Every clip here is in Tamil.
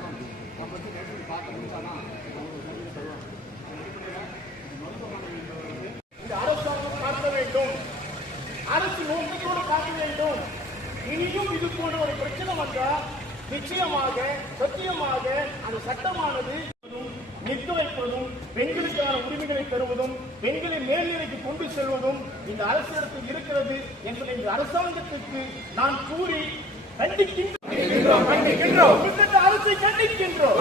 நம்ம வந்து நேற்று பார்க்க முடிச்சானா இந்த அரசாங்கம் வேண்டும் அரசு நோக்கத்தோடு காக்க வேண்டும் இனியும் இது போன்ற ஒரு பிரச்சனை வந்தா நிச்சயமாக சத்தியமாக அந்த சட்டமானது நிற்க வைப்பதும் பெண்களுக்கான உரிமைகளை தருவதும் பெண்களை மேல்நிலைக்கு கொண்டு செல்வதும் இந்த அரசிடத்தில் இருக்கிறது என்பதை இந்த அரசாங்கத்திற்கு நான் கூறி கண்டிக்கின்றோம் அரசை கண்டிக்கின்றோம்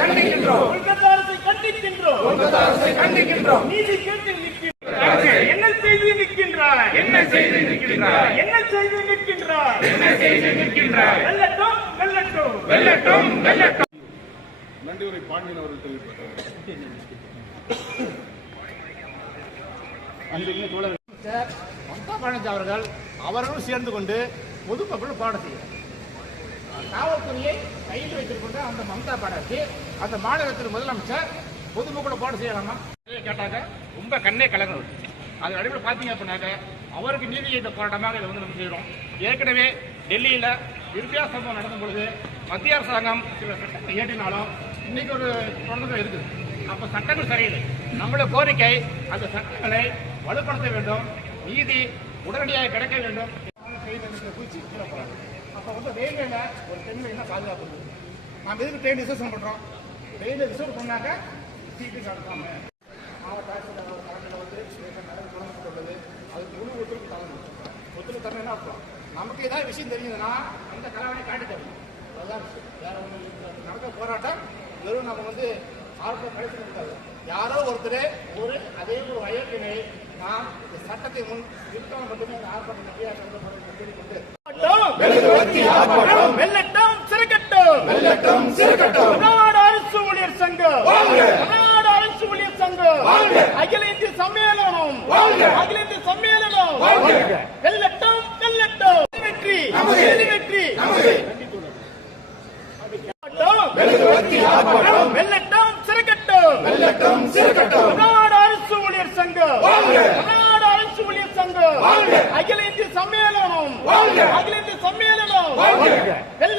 கண்டிக்கின்றோம் கொல்கத்தா அரசை கண்டிக்கின்றோம். கொல்கத்தா அரசை கண்டிக்கின்றோம். நீதி கேட்டு நிற்கின்றார் என்ன செய்து நிற்கின்றார் என்ன செய்து நிற்கின்றார் என்ன செய்து நிற்கின்றார் என்ன செய்து நிற்கின்றார் வெல்லட்டும் வெல்லட்டும். வெல்லட்டும் வெல்லட்டும். நன்றி உரை பாண்டியன் அவர்கள் அவர்கள் அவர்களும் சேர்ந்து கொண்டு பொதுமக்கள் பாடம் செய்கிறார். காவல்துறையை கையில் வைத்திருக்கின்ற அந்த மம்தா பானர்ஜி. அந்த மாநிலத்தின் முதலமைச்சர் பொதுமக்களை போட செய்யலாமா? கேட்டாங்க ரொம்ப கண்ணே கலங்குது. அது அடிப்படையில் பார்த்தீங்க அப்படின்னாக்க அவருக்கு நீதி இந்த போராட்டமாக இதை வந்து நம்ம செய்கிறோம் ஏற்கனவே டெல்லியில் நிர்பயா சம்பவம் நடந்த பொழுது மத்திய அரசாங்கம் சில சட்டத்தை இயற்றினாலும் இன்னைக்கு ஒரு தொடர்ந்து இருக்குது. அப்போ சட்டங்கள் சரியில்லை. நம்மளோட கோரிக்கை அந்த சட்டங்களை வலுப்படுத்த வேண்டும். நீதி உடனடியாக கிடைக்க வேண்டும். குளிச்சு கீழே போறாங்க அப்போ வந்து ரயில்வேல ஒரு பெண்கள் என்ன பாதுகாப்பு இருக்குது நம்ம எதுக்கு ட்ரெயின் ரிசர்வ் பண்ணுறோம் ரயில்வே ரிசர்வ் பண்ணாக்க சீட்டு நடத்தாம மாவட்ட ஆட்சியர் தலைமையில் வந்து ஸ்டேஷன் நடந்து தொடங்கப்பட்டுள்ளது அதுக்கு முழு ஒத்துழைப்பு தரணும். ஒத்துழைப்பு தரணும் என்ன அர்த்தம்? நமக்கு ஏதாவது விஷயம் தெரியுதுன்னா அந்த கலவனை காட்டி தரணும் அதுதான் வேற ஒன்றும் நடந்த போராட்டம் வெறும் நம்ம வந்து ஆர்வம் கழிச்சு இருக்காது யாரோ ஒருத்தர் ஒரு அதே ஒரு வயக்கினை நாம் இந்த சட்டத்தை முன் இருக்காமல் மட்டுமே இந்த ஆர்ப்பாட்டம் நிறைய கொண்டு வெள்ளட்டம் சிறுகட்டும் வெள்ளட்டம் சிறுகட்டும் தமிழ்நாடு அரசு ஊழியர் சங்கம். தமிழ்நாடு அரசு ஊழியர் சங்கம். அகில இந்திய சம்மேளனம். அகில இந்திய சம்மேளனம். வெள்ளட்டம் வெள்ளட்டம். வெற்றி. வெற்றி வெள்ளட்டம். வெள்ளட்டம் சிறுகட்டும் வெள்ளட்டம் சிறுகட்டும் தமிழ்நாடு அரசு ஊழியர் சங்கம். தமிழ்நாடு அரசு ஊழியர் சங்கம். அகில இந்திய சம்மேளனம். அகில இந்திய சம்மேளனம்